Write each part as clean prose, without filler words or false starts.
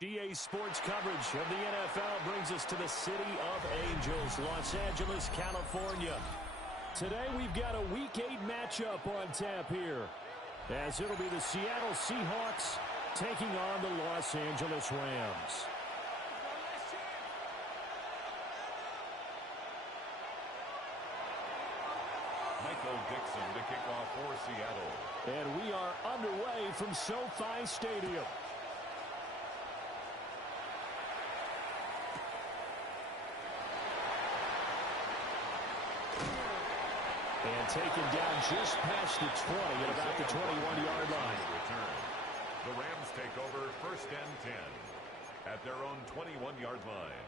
GA Sports coverage of the NFL brings us to the City of Angels, Los Angeles, California. Today we've got a Week 8 matchup on tap here, as it'll be the Seattle Seahawks taking on the Los Angeles Rams. Michael Dixon to kick off for Seattle. And we are underway from SoFi Stadium. And taken down just past the 20 at about the 21-yard line. The Rams take over 1st and 10 at their own 21-yard line.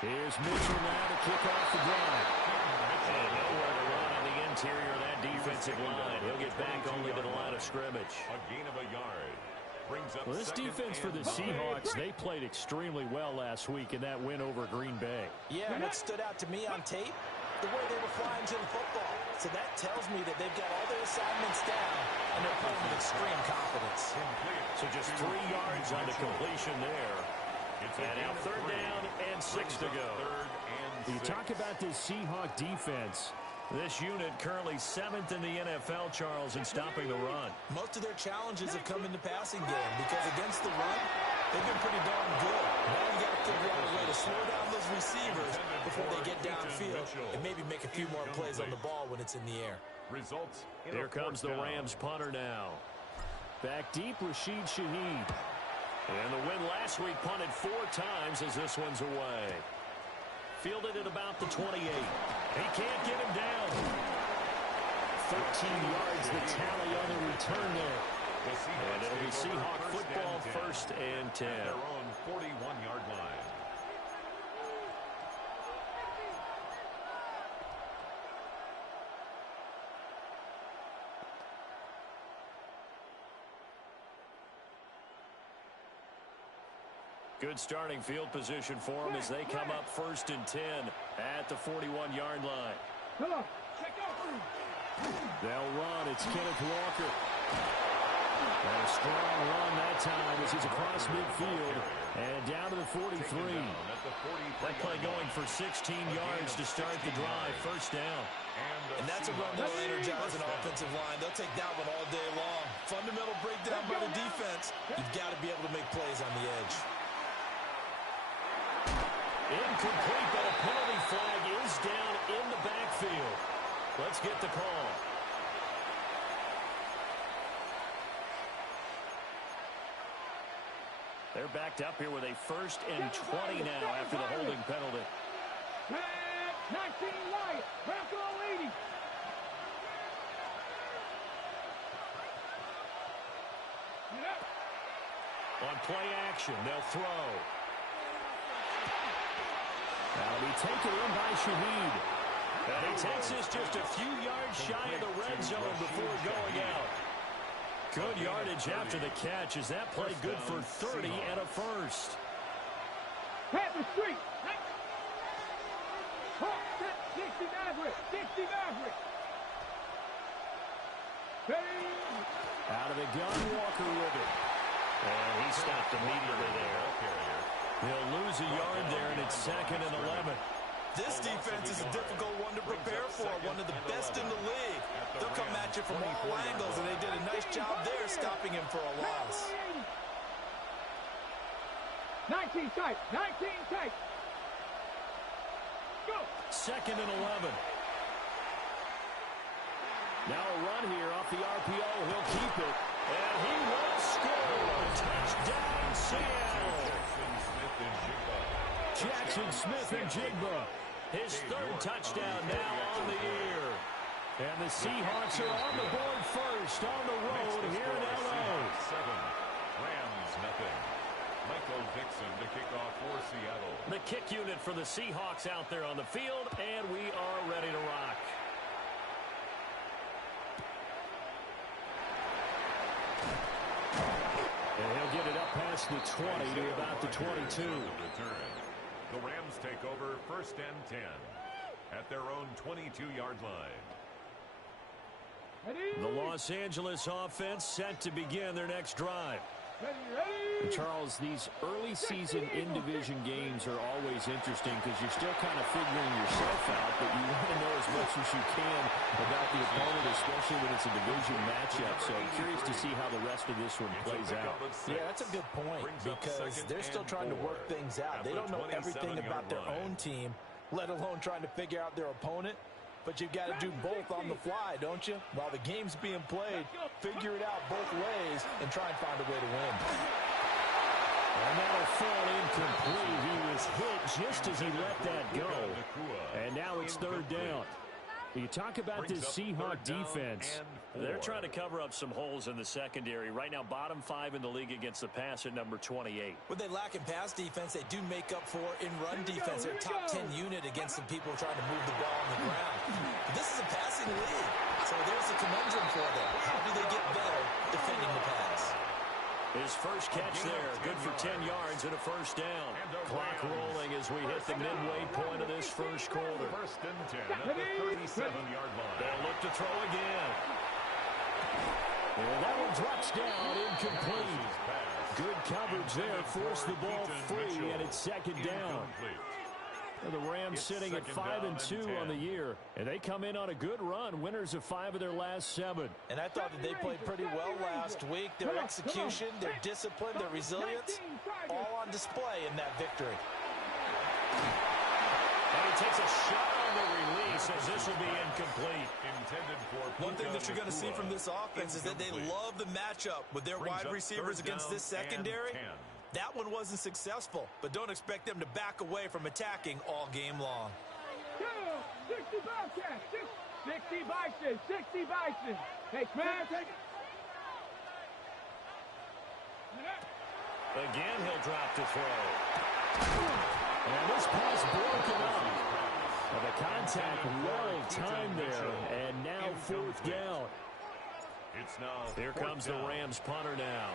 Here's Mitchell now to kick off the drive. And nowhere to run on the interior of that defensive line. He'll get back only to the line of scrimmage. A gain of a yard. Brings up well, this defense for the Seahawks, they played extremely well last week in that win over Green Bay. Yeah, and what stood out to me on tape, the way they were flying to the football. So that tells me that they've got all their assignments down, and they're playing with extreme confidence. So just 3 yards on the completion there. And now 3rd down and 6 to go. You talk about this Seahawk defense. This unit currently 7th in the NFL, Charles, in stopping the run. Most of their challenges have come in the passing game because against the run, they've been pretty darn good. Now you got to figure out a way to slow down those receivers before they get downfield and maybe make a few more plays on the ball when it's in the air. Here comes the Rams punter now. Back deep, Rashid Shaheed. And the win last week punted 4 times as this one's away. Fielded at about the 28. He can't get him down. 13 yards the tally on the return there. And it'll be Seahawk football 1st and 10. Their own 41-yard line. Good starting field position for them as they come up 1st and 10 at the 41-yard line. They'll run. It's Kenneth Walker. And a strong run that time as he's across midfield and down to the 43. That play going for 16 yards to start the drive. 1st down. And that's a run that'll energize an offensive line. They'll take that one all day long. Fundamental breakdown by the defense. You've got to be able to make plays on the edge. Incomplete, but a penalty flag is down in the backfield. Let's get the call. They're backed up here with a 1st and 20 now after the holding penalty. 19 right, Bronco leading. On play action, they'll throw. That'll be taken in by Shaheed. And he takes this just a few yards shy of the red zone before going out. Good yardage after the catch. Is that play good for 30 and a 1st? Panther Street. 60 Maverick. 60 Maverick. Out of the gun, Walker with it. And he stopped immediately there. He'll lose a yard there, and it's 2nd and 11. This defense is a difficult one to prepare for, one of the best in the league. They'll come at you from all angles, and they did a nice job there stopping him for a loss. 19 tight, 19 tight. Go. 2nd and 11. Now a run here off the RPO. He'll keep it, and he will score. Touchdown, Seattle. Jackson Smith and Jigba. His 3rd touchdown now on the year. And the Seahawks are on the board 1st on the road here in L.A. 7, Rams nothing. Michael Dixon to kick off for Seattle. The kick unit for the Seahawks out there on the field, and we are ready to rock. And he'll get it up across the 20 to about the 22. The Rams take over 1st and 10 at their own 22-yard line. The Los Angeles offense set to begin their next drive. And Charles, these early season in-division games are always interesting because you're still kind of figuring yourself out, but you want to know as much as you can about the opponent, especially when it's a division matchup. So I'm curious to see how the rest of this one plays out. Yeah, that's a good point because they're still trying to work things out. They don't know everything about their own team, let alone trying to figure out their opponent. But you've got to do both on the fly, don't you? While the game's being played, figure it out both ways and try and find a way to win. And that'll fall incomplete. He was hit just as he let that go. And now it's 3rd down. You talk about this Seahawks defense. They're trying to cover up some holes in the secondary. Right now, bottom 5 in the league against the pass at number 28. What they lack in pass defense, they do make up for in run defense. They're a top 10 unit against some people trying to move the ball on the ground. But this is a passing league, so there's a conundrum for them. How do they get better defending the pass? His first catch there, good for 10 yards and a 1st down. Clock rolling as we hit the midway point of this first quarter. 1st and 10 at the 37-yard line. They'll look to throw again. And that one drops down, incomplete. Good coverage there, forced the ball free, and it's 2nd down. The Rams sitting at 5-2 on the year, and they come in on a good run, winners of 5 of their last 7. And I thought that they played pretty well last week. Their execution, their discipline, their resilience, all on display in that victory. And he takes a shot on the release as this will be incomplete. One thing that you're going to see from this offense is that they love the matchup with their wide receivers against this secondary. That one wasn't successful, but don't expect them to back away from attacking all game long. 60 Bobcats, 60 Bison, 60 Bison. Hey, man, take it. Again, he'll drop to throw. And this pass broken up. Well, the contact well timed there, and now 4th down. Here comes the Rams punter now.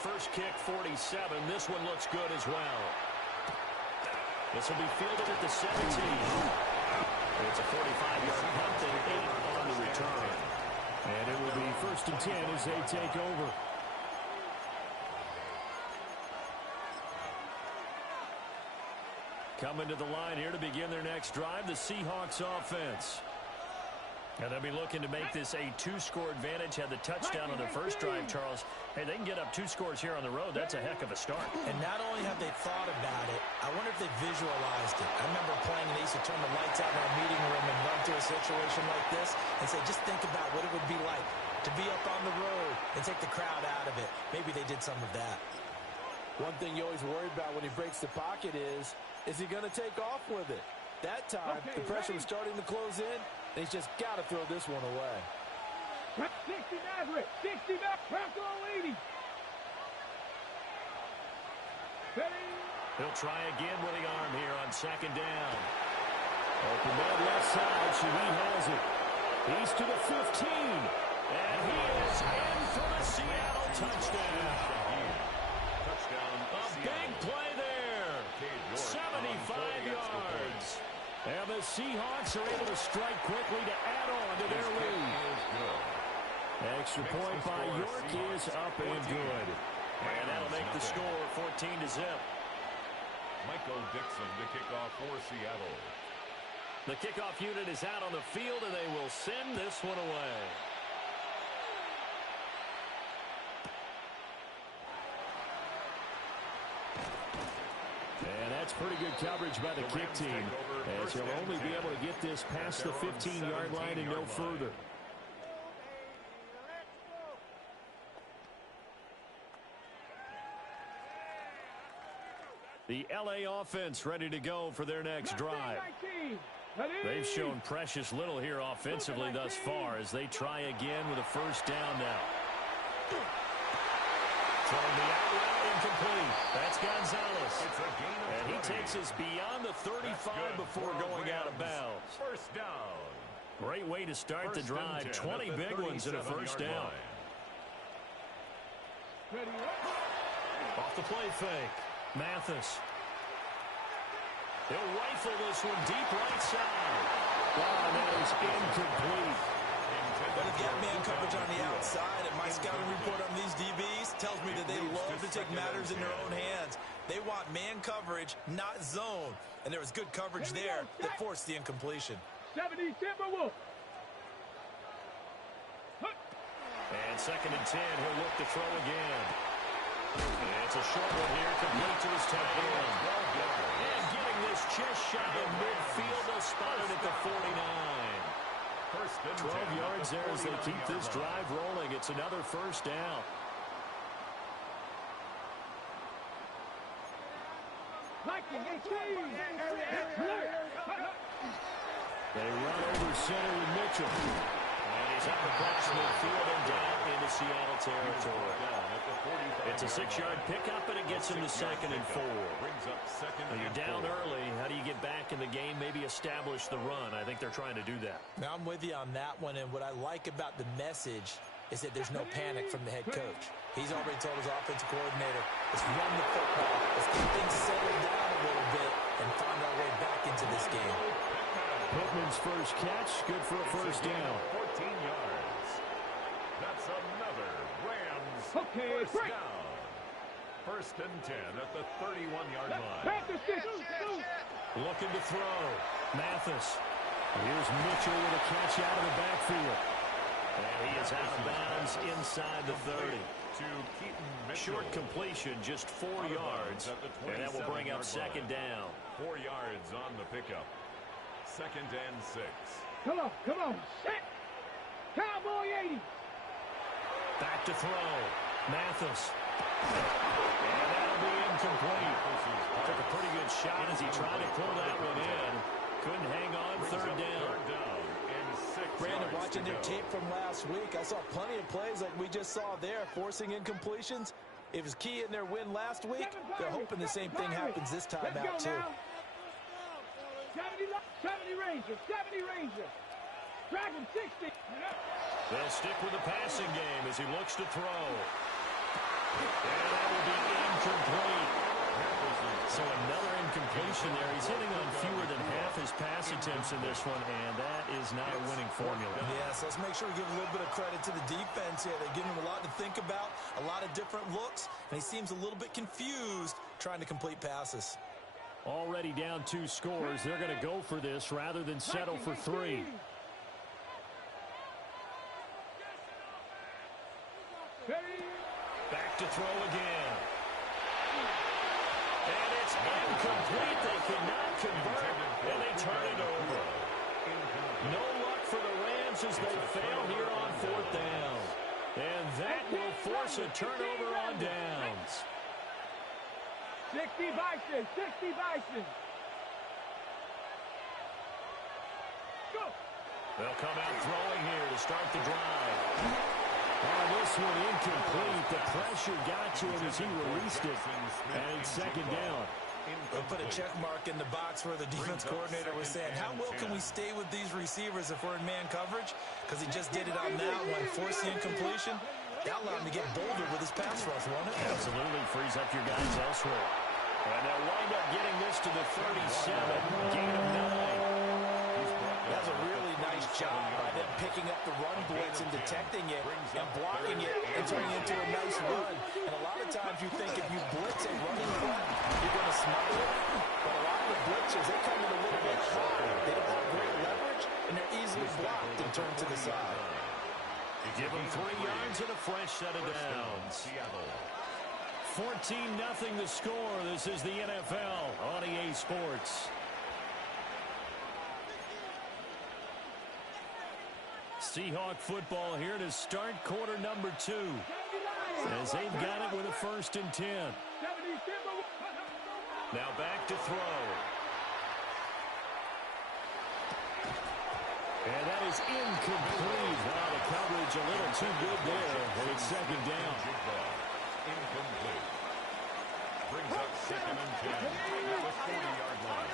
First kick, 47. This one looks good as well. This will be fielded at the 17. It's a 45-yard punt and 8 on the return. And it will be 1st and 10 as they take over. Coming to the line here to begin their next drive, the Seahawks offense. And they'll be looking to make this a 2-score advantage. Had the touchdown on their first drive, Charles. Hey, they can get up 2 scores here on the road. That's a heck of a start. And not only have they thought about it, I wonder if they visualized it. I remember playing, and they used to turn the lights out in our meeting room and run through a situation like this and say, just think about what it would be like to be up on the road and take the crowd out of it. Maybe they did some of that. One thing you always worry about when he breaks the pocket is he going to take off with it? That time, the pressure was starting to close in, and he's just got to throw this one away. 60 Maverick, 60 Maverick, leading. He'll try again with the arm here on 2nd down. Open man left side, Shaheed has it. He's to the 15. And he is in for the Seattle touchdown. A big play there. 75 yards. And the Seahawks are able to strike quickly to add on to their lead. Extra point by York is up and good. And that'll make the score 14-0. Michael Dixon to kick off for Seattle. The kickoff unit is out on the field, and they will send this one away. And that's pretty good coverage by the kick team, as he'll only be able to get this past the 15-yard line and no further. The LA offense ready to go for their next drive. They've shown precious little here offensively thus far as they try again with a 1st down now. Throwing the out route incomplete. That's Gonzalez. And he takes us beyond the 35 before going out of bounds. 1st down. Great way to start the drive. 20 big ones in a 1st down. Off the play fake. Mathis. He'll rifle this one deep right side. Wow, that is incomplete. Better get man coverage on the outside, and my scouting report on these DBs tells me that they love to take matters in their own hands. They want man coverage, not zone. And there was good coverage there that forced the incompletion. 70 Timberwolves. And 2nd and 10, he'll look to throw again. And it's a short one here, complete to his tight end. And getting this chest shot in midfield, they'll spot it at the 49. 12 yards there as they keep this drive rolling. It's another first down. They run over center with Mitchell. And he's up across midfield and down into Seattle territory. It's a 6-yard pickup, and it gets him to 2nd and 4. Now you're down early. How do you get back in the game, maybe establish the run? I think they're trying to do that. Now, I'm with you on that one, and what I like about the message is that there's no panic from the head coach. He's already told his offensive coordinator, let's run the football, let's get things settled down a little bit and find our way back into this game. Pittman's first catch, good for a first down. 14 yards. That's another Rams first down. 1st and 10 at the 31-yard line. Looking to throw. Mathis. Here's Mitchell with a catch out of the backfield. And he is out of bounds inside the 30. Short completion, just 4 yards. And that will bring up 2nd down. 4 yards on the pickup. 2nd and 6. Come on. Set. Cowboy 80. Back to throw. Mathis. And that'll be incomplete. Took a pretty good shot as he tried to pull that one in. Couldn't hang on. 3rd down. Brandon, watching their tape from last week, I saw plenty of plays like we just saw there, forcing incompletions. It was key in their win last week. They're hoping the same thing happens this time out, too. 70 Ranger. Dragon 60. They'll stick with the passing game as he looks to throw. And that will be incomplete. So another incompletion there. He's hitting on fewer than half his pass attempts in this one, and that is not a winning formula. Yes, let's make sure we give a little bit of credit to the defense here. They're giving him a lot to think about, a lot of different looks, and he seems a little bit confused trying to complete passes. Already down 2 scores. They're going to go for this rather than settle for 3. Back to throw again. And it's incomplete. They cannot convert, and they turn it over. No luck for the Rams as they fail here on 4th down. And that will force a turnover on downs. 60 Bison. Go. They'll come out throwing here to start the drive. Oh, this one incomplete. The pressure got to him as he released it. And it's 2nd down. They'll put a check mark in the box where the defense coordinator was saying, how well can we stay with these receivers if we're in man coverage? Because he just did it on that one, forced the incompletion. That allowed him to get bolder with his pass rush, won't it? Absolutely frees up your guys elsewhere. And they'll wind up getting this to the 37. Gain of 9. That was a really nice job by them picking up the run blitz and detecting it and blocking it and turning it into a nice run. And a lot of times you think if you blitz a running play, you're going to smother it. But a lot of the blitzers, they come in a little bit high. They don't have great leverage, and they're easily blocked and turned to the side. You give them 3 yards and a fresh set of downs. 14-0 the score. This is the NFL on EA Sports. Seahawk football here to start quarter number 2. As they've got it with a 1st and 10. Now back to throw. And that is incomplete. Wow, the coverage a little too good there. And it's 2nd down. Incomplete. Brings up 2nd and 10 at the 40-yard line.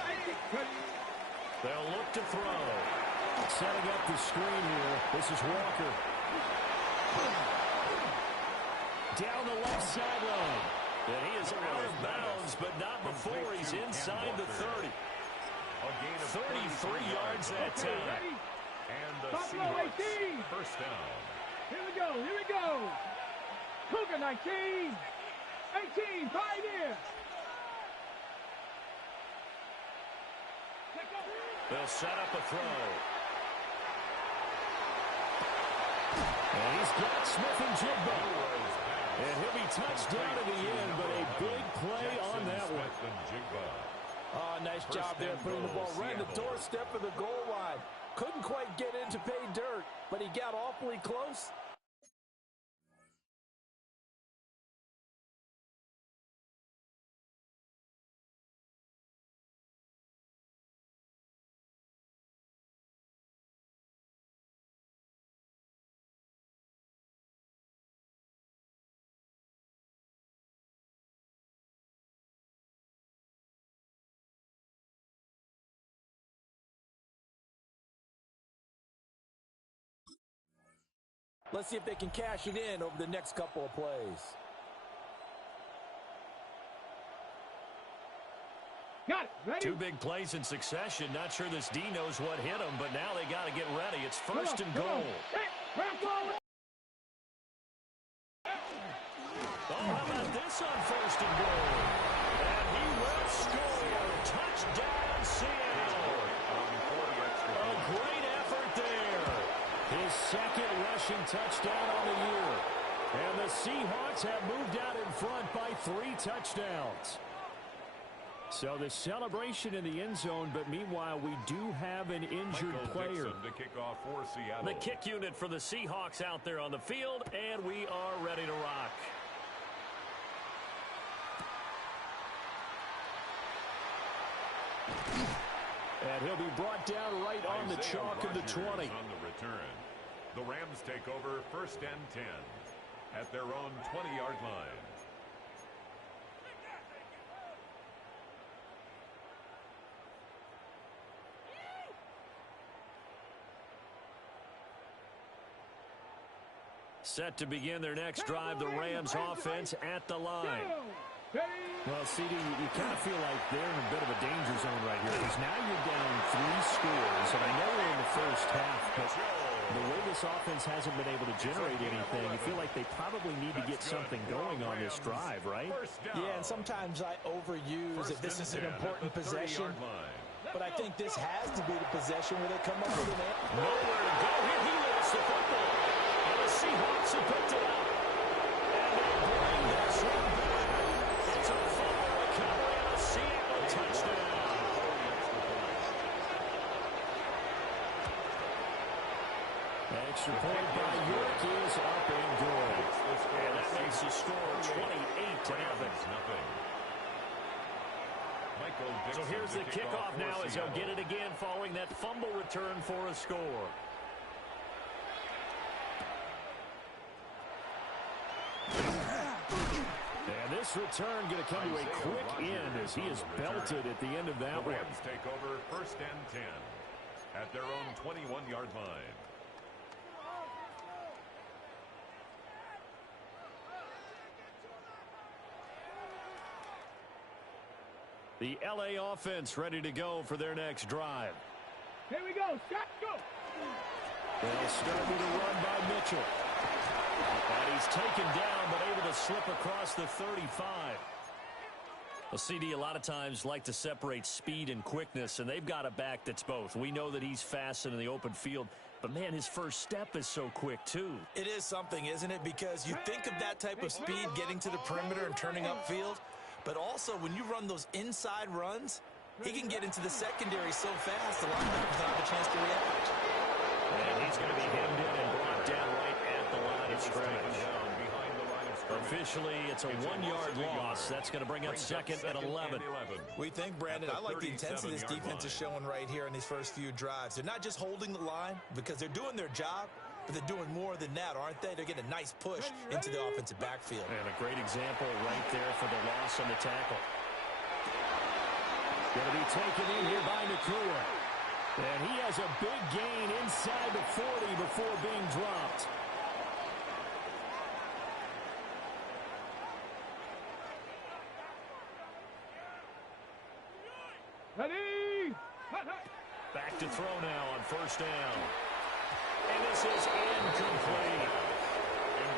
They'll look to throw. Setting up the screen here. This is Walker. Down the left sideline. And he is out of bounds, but not before he's inside the 30. 33 yards that time. And the Seahawks first down. Here we go, here we go. Cougar 19. 18, pioneer. They'll set up a throw. And he's got Smith and Jigba. And he'll be touched down at the end, but a big play on that one. Oh, nice job there putting the ball right in the doorstep of the goal line. Couldn't quite get in to pay dirt, but he got awfully close. Let's see if they can cash it in over the next couple of plays. Got it. Ready? Two big plays in succession. Not sure this D knows what hit him, but now they got to get ready. It's first and goal. Oh, how about this on first and goal? And he will score. Touchdown, Seattle. A great effort there. His second rushing touchdown on the year. And the Seahawks have moved out in front by 3 touchdowns. So the celebration in the end zone, but meanwhile we do have an injured player. To kick off for Seattle. The kick unit for the Seahawks out there on the field, and we are ready to rock. And he'll be brought down right on the chalk of the 20. On the return. The Rams take over first and 10 at their own 20-yard line. Set to begin their next drive, the Rams offense at the line. Well, CD, you kind of feel like they're in a bit of a danger zone right here because now you're down 3 scores, and I know we're in the first half, but the way this offense hasn't been able to generate anything, you feel like they probably need to get something going on this drive, right? Yeah, and sometimes I overuse that this is an important possession, but I think this has to be the possession where they come up with an answer. Nowhere to go. Here he lost the football. And the Seahawks have picked it up. And they bring this one back. It's a fumble recovery and a Seattle touchdown. Extra point by York is up and good. And that makes the score 28-0. So here's the kickoff now as they'll get it again following that fumble return for a score. And this return going to come to a quick end as he is belted at the end of that one. one. Rams take over first and 10 at their own 21-yard line. The LA offense ready to go for their next drive. Here we go. Shot, go. They'll start with a run by Mitchell. And he's taken down, but able to slip across the 35. Well, CD, a lot of times like to separate speed and quickness, and they've got a back that's both. We know that he's fast and in the open field, but, man, his first step is so quick, too. It is something, isn't it? Because you think of that type of speed getting to the perimeter and turning upfield, but also when you run those inside runs, he can get into the secondary so fast the linebackers don't have a chance to react. And he's going to be hemmed in and brought down right at the line of scrimmage. Officially, it's a 1-yard loss. That's going to bring up second and 11. We think, Brandon, I like the intensity this defense is showing right here in these first few drives. They're not just holding the line because they're doing their job, but they're doing more than that, aren't they? They're getting a nice push into the offensive backfield. And a great example right there for the loss on the tackle. Going to be taken in here by Nakua. And he has a big gain inside the 40 before being dropped. Ready? Back to throw now on first down. And this is incomplete.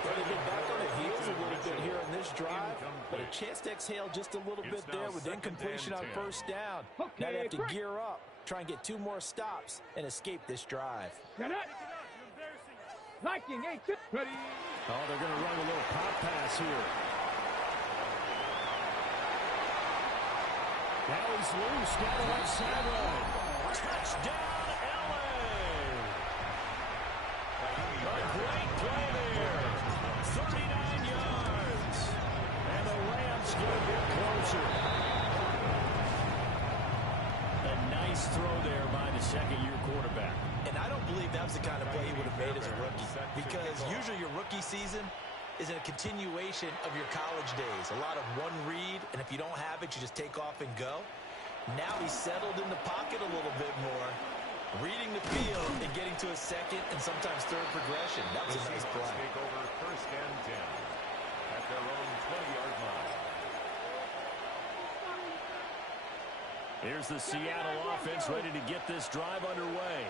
Ready to get back on the heels a little bit here on this drive, but a chance to exhale just a little bit there with incompletion on first down. Now they have to gear up, try and get 2 more stops, and escape this drive. Liking, ready? Oh, they're going to run a little pop pass here. Now he's loose down the left sideline. Touchdown, L.A. A great play there. 39 yards. And the Rams get a bit closer. A nice throw there by the second-year quarterback. And I don't believe that was the kind of play he would have made as a rookie, because usually your rookie season is a continuation of your college days. A lot of one read, and if you don't have it, you just take off and go. Now he's settled in the pocket a little bit more, reading the field and getting to a second and sometimes third progression. That was a nice play. Take over first and 10 at their own 20-yard line. Here's the Seattle offense ready to get this drive underway.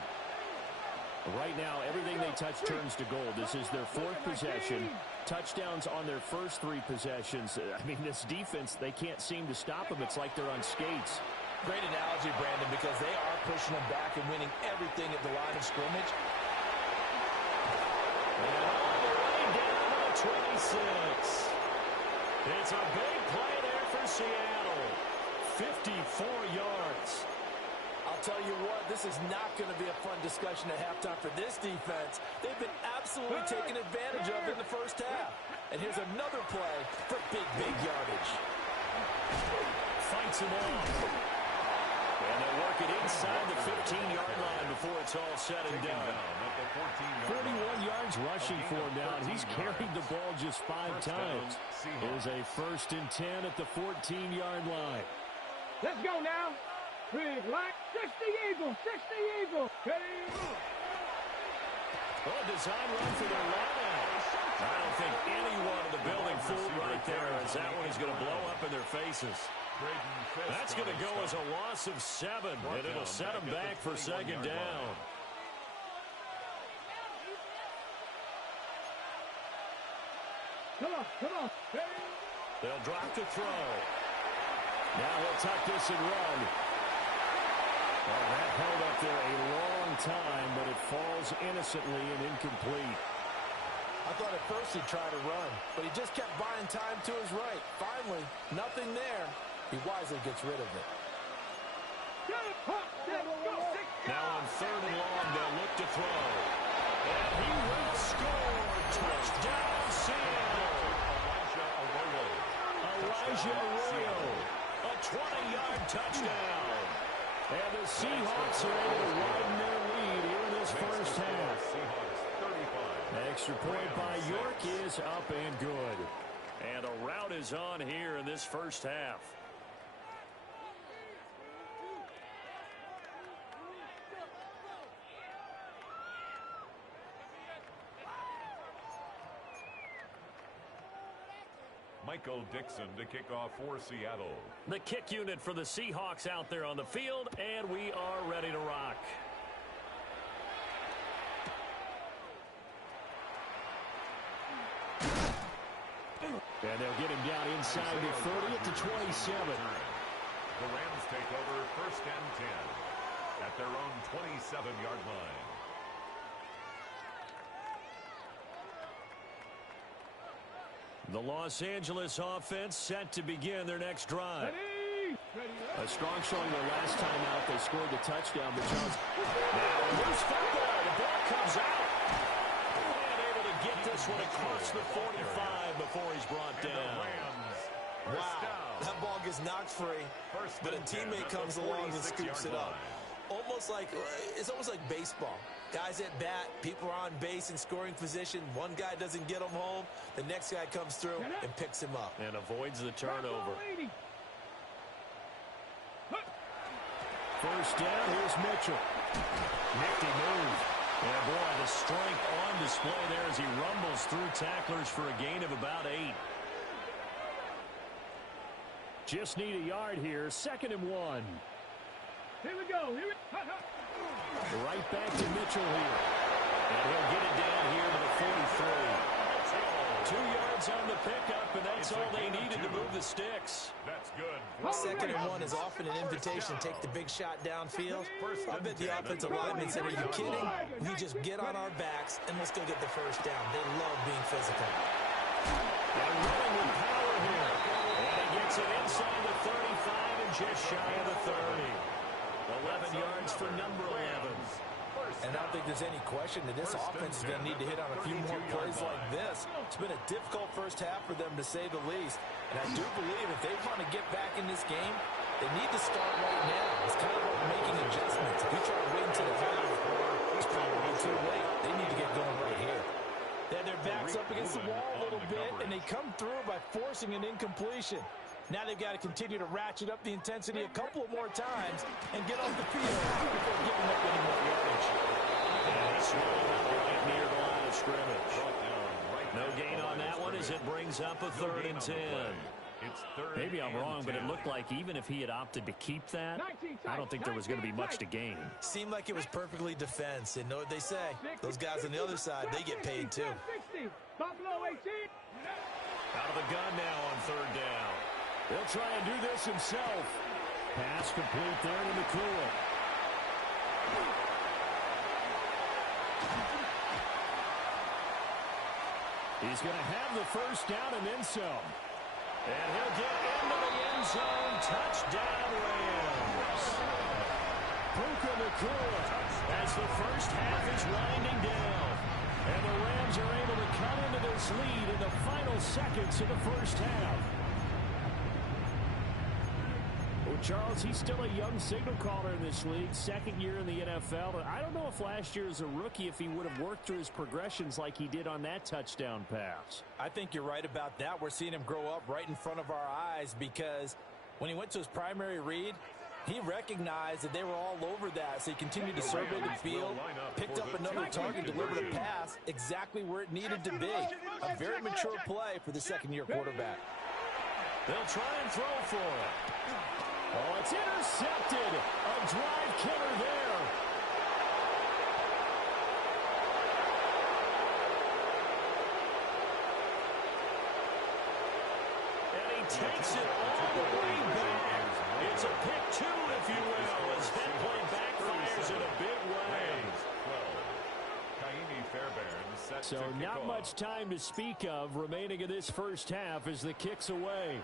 Right now, everything they touch turns to gold. This is their 4th possession. Touchdowns on their first 3 possessions. I mean, this defense, they can't seem to stop them. It's like they're on skates. Great analogy, Brandon, because they are pushing them back and winning everything at the line of scrimmage. And all the way down to 26. It's a big play there for Seattle. 54 yards. I'll tell you what, this is not going to be a fun discussion at halftime for this defense. They've been absolutely taken advantage of in the first half. And here's another play for big yardage. Fights him off. And they'll work it inside the 15-yard line before it's all said and done. 41 yards rushing for him now. He's carried the ball just 5 times. Here's a 1st and 10 at the 14-yard line. Let's go now. Big line. 60 Eagles. 60 Eagles. Ready? Oh, design run for their line. I don't think anyone in the building fooled right there, as that one is going to blow up in their faces. That's going to go as a loss of 7, and it'll set them back for second down. Come on. Ready? They'll drop the throw. Now he'll tuck this and run. Oh, that held up there a long time, but it falls innocently and incomplete. I thought at first he'd try to run, but he just kept buying time to his right. Finally, nothing there. He wisely gets rid of it. Now on 3rd and long, they'll look to throw. And he will score. Touchdown, Seattle. Elijah Arroyo. A 20-yard touchdown. And the Seahawks are able to widen their lead here in this first half. Extra point by York is up and good. And a rout is on here in this first half. Michael Dixon to kick off for Seattle. The kick unit for the Seahawks out there on the field, and we are ready to rock. And they'll get him down inside the 30 at the 27. The Rams take over 1st and 10 at their own 27-yard line. The Los Angeles offense set to begin their next drive. A strong showing their last time out. They scored the touchdown, but Jones now loose football. The ball comes out. And able to get this one across the 45 before he's brought down. Wow, that ball gets knocked free, but a teammate comes along and scoops it up. It's almost like baseball. Guys at bat, people are on base in scoring position. One guy doesn't get him home. The next guy comes through and picks him up. And avoids the turnover. First down, here's Mitchell. Nifty move. And boy, the strength on display there as he rumbles through tacklers for a gain of about 8. Just need a yard here, 2nd and 1. Here we go. Right back to Mitchell here. And he'll get it down here to the 43. 2 yards on the pickup, and that's all they needed to move the sticks. That's good. 2nd and 1 is often an invitation to take the big shot downfield. I bet the offensive lineman said, are you kidding? You just get on our backs, and let's go get the first down. They love being physical. They're running with power here. And he gets it inside the 35 and just shy of the 30. 11 yards for number 11. And I don't think there's any question that this offense is going to need to hit on a few more plays like this. It's been a difficult first half for them, to say the least. And I do believe if they want to get back in this game, they need to start right now. It's kind of like making adjustments. If you try to wait until the half, it's probably too late. They need to get going right here. They have their backs up against the wall a little bit, and they come through by forcing an incompletion. Now they've got to continue to ratchet up the intensity a couple of more times and get off the field before giving up any more yardage. And he swung up right near the line of scrimmage. No gain on that one as it brings up a 3rd and 10. Maybe I'm wrong, but it looked like even if he had opted to keep that, I don't think there was going to be much to gain. Seemed like it was perfectly defense. And know what they say? Those guys on the other side, they get paid too. Out of the gun now on 3rd down. He'll try and do this himself. Pass complete there to McCool. He's going to have the first down and then some. And he'll get into the end zone. Touchdown, Rams. Puka McCool as the first half is winding down. And the Rams are able to cut into this lead in the final seconds of the first half. Well, Charles, he's still a young signal caller in this league, 2nd year in the NFL. But I don't know if last year as a rookie, if he would have worked through his progressions like he did on that touchdown pass. I think you're right about that. We're seeing him grow up right in front of our eyes because when he went to his primary read, he recognized that they were all over that, so he continued to survey the field, picked up another target, delivered a pass exactly where it needed to be. A very mature play for the 2nd-year quarterback. They'll try and throw for it. Oh, it's intercepted. A drive killer there. And he takes it all the way back. It's a pick 2, if you will, as that play backfires in a big way. So not much time to speak of remaining in this first half as the kick's away.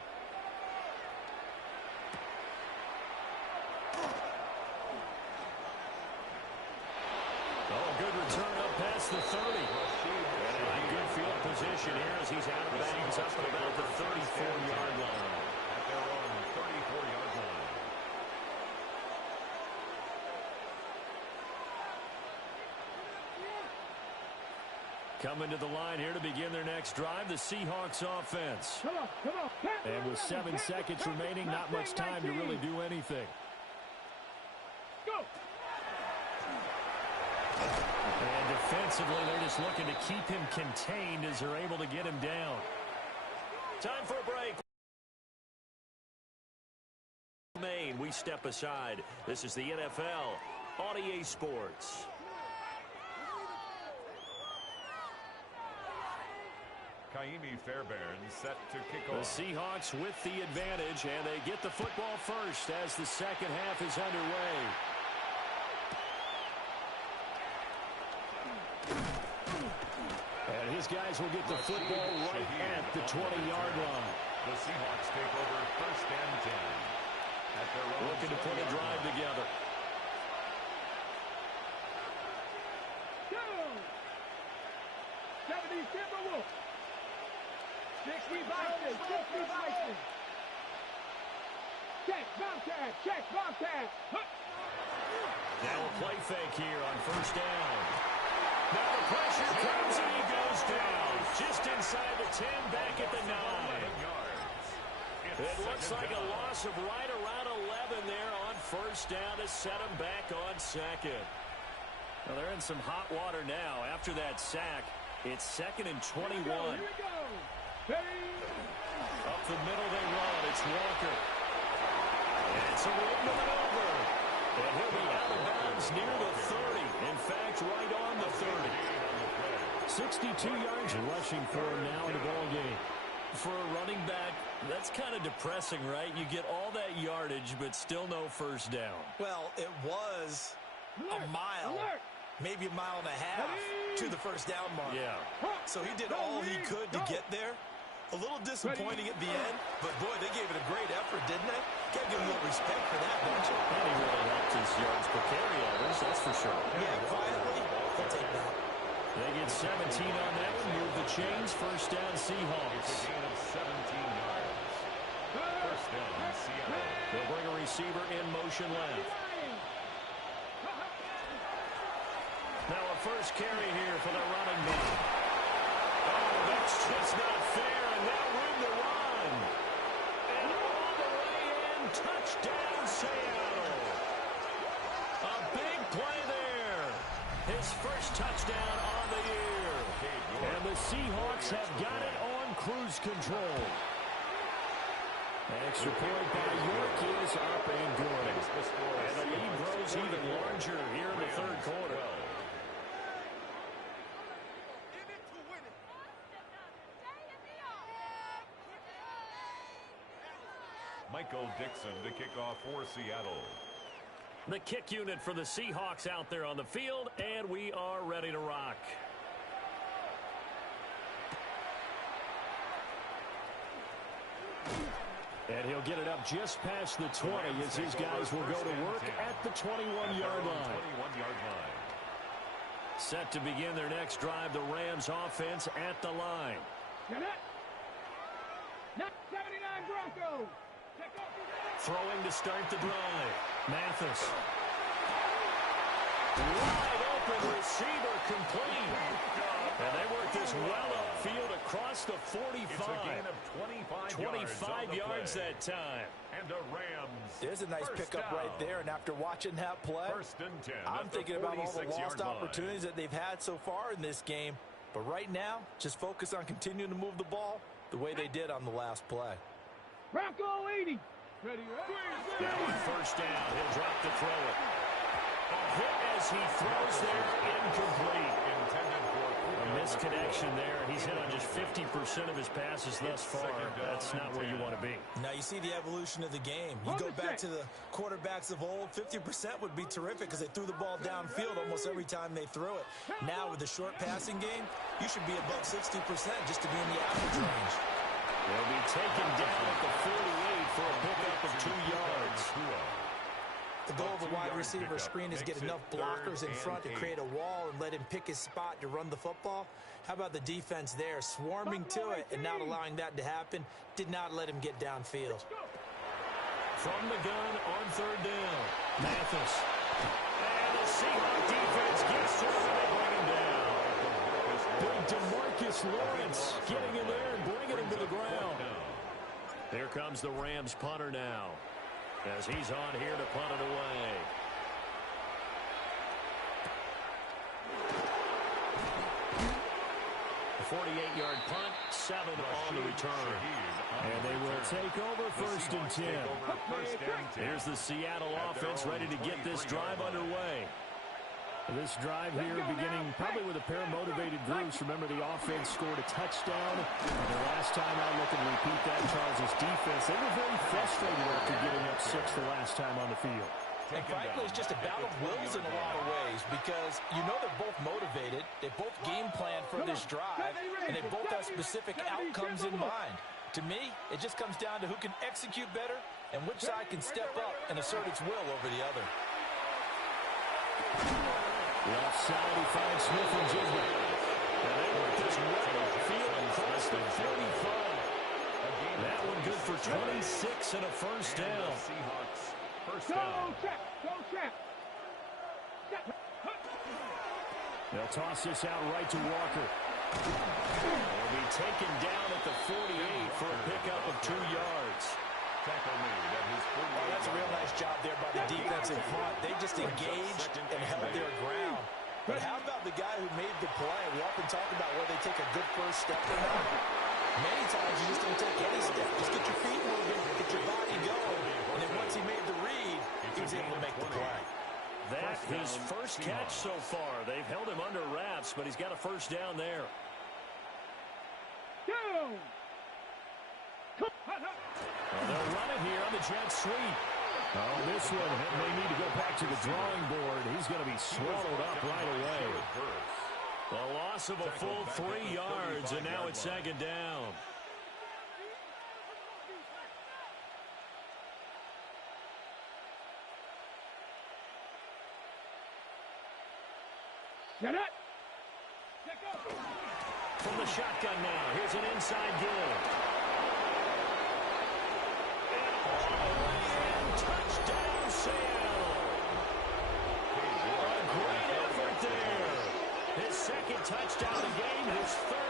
Oh, good return up past the 30. And a good field position here as he's out of bounds up at about the 34-yard line. At their own 34-yard line. Coming to the line here to begin their next drive, the Seahawks offense. And with 7 seconds remaining, not much time to really do anything. And defensively, they're just looking to keep him contained as they're able to get him down. Time for a break. Maine, we step aside. This is the NFL on EA Sports. Kaimi Fairbairn set to kick The off. Seahawks with the advantage, and they get the football first as the second half is underway. And his guys will get the football right at the 20-yard line. The Seahawks take over 1st and 10. At their own Looking to put a drive together. Go! 70 Timberwolves. 60 Bison, 60 Bison. Check, Bobcat. Now a play fake here on 1st down. Now the pressure comes and he goes down. Just inside the 10, back at the 9. It looks like a loss of right around 11 there on 1st down to set him back on 2nd. Well, they're in some hot water now. After that sack, it's 2nd and 21. Here we go. Up the middle they run. It's Walker. And it's a room to maneuver. And he'll be out of bounds near the 30. In fact, right on the 30. 62 yards rushing for him now in the ball game. For a running back, that's kind of depressing, right? You get all that yardage, but still no first down. Well, it was a mile, maybe a mile and a half to the first down mark. Yeah. So he did all he could to get there. A little disappointing at the end, but boy, they gave it a great effort, didn't they? Got to give him a little respect for that, don't you? And he really helped his yards per carry average, that's for sure. Yeah, quietly, they'll take that. They get 17 on that one, move the chains, first down Seahawks. It's a gain of 17 yards. First down, Seattle. They'll bring a receiver in motion left. Now a first carry here for the running back. Oh, that's just not fair, and they'll win the run. And all the way in, touchdown Seattle. A big play there. His first touchdown on the year. And the Seahawks have got it on cruise control. Extra point by York is up and good. And the lead grows even larger here in the third quarter. Michael Dixon to kick off for Seattle. The kick unit for the Seahawks out there on the field, and we are ready to rock. And he'll get it up just past the 20 as his guys will go to work at the 21-yard line. Set to begin their next drive, the Rams offense at the line. 79 Broncos. Throwing to start the drive. Mathis. Wide open receiver complete. And they work this well upfield across the 45. It's a gain of 25 yards that time. And the Rams. There's a nice pickup right there, and after watching that play, First and 10 I'm thinking about all the lost line. opportunities that they've had so far in this game. But right now, just focus on continuing to move the ball the way they did on the last play. Bronco 80. Ready, Now on first down, he'll drop to throw it. A hit as he throws there, incomplete. Intended for A misconnection there. He's hit on just 50% of his passes thus far. That's not where you want to be. Now you see the evolution of the game. You go back to the quarterbacks of old, 50% would be terrific because they threw the ball downfield almost every time they threw it. Now with the short passing game, you should be above 60% just to be in the average range. They'll be taken down at the 48 for a pickup of 2 yards. The goal of a wide receiver screen is get enough blockers in front to create a wall and let him pick his spot to run the football. How about the defense there, swarming to it and not allowing that to happen? Did not let him get downfield. From the gun on third down, Mathis. And the Seahawks defense gets to him and they bring him down. Big DeMarcus Lawrence getting in there and bringing him to the ground. Here comes the Rams punter now, as he's on here to punt it away. The 48-yard punt, 7 on the return. And they will take over first and 10. Here's the Seattle offense ready to get this drive underway. This drive here beginning probably with a pair of motivated groups. Remember, the offense scored a touchdown. And the last time I look and repeat that, Charles' defense, they were very frustrated after giving up 6 the last time on the field. And frankly, it's just a battle of wills in a lot of ways because you know they're both motivated. They both game plan for this drive, and they both have specific outcomes in mind. To me, it just comes down to who can execute better and which side can step up and assert its will over the other. Left side, he finds Smith and Jigba. And they work this well upfield across the 35. That one good for 26 and a first down. Seahawks first Go down. check. Go check. They'll toss this out right to Walker. They'll be taken down at the 48 for a pickup of 2 yards. Tackle made at his 48. Oh, that's a real nice job there by the defensive front. They just engaged and held their ground. But how about the guy who made the play? We often talk about where they take a good first step or not. Many times you just don't take any step. Just get your feet moving, get your body going. And then once he made the read, he was able to make the play. That his first catch so far. They've held him under wraps, but he's got a first down there. Down. Well, they'll run it here on the jet sweep. Oh, this one may need to go back to the drawing board. He's going to be swallowed up right away. A loss of a full 3 yards, and now it's second down. Get it. From the shotgun now, here's an inside give. And touchdown, Seattle. A great effort there. His second touchdown of the game, his third.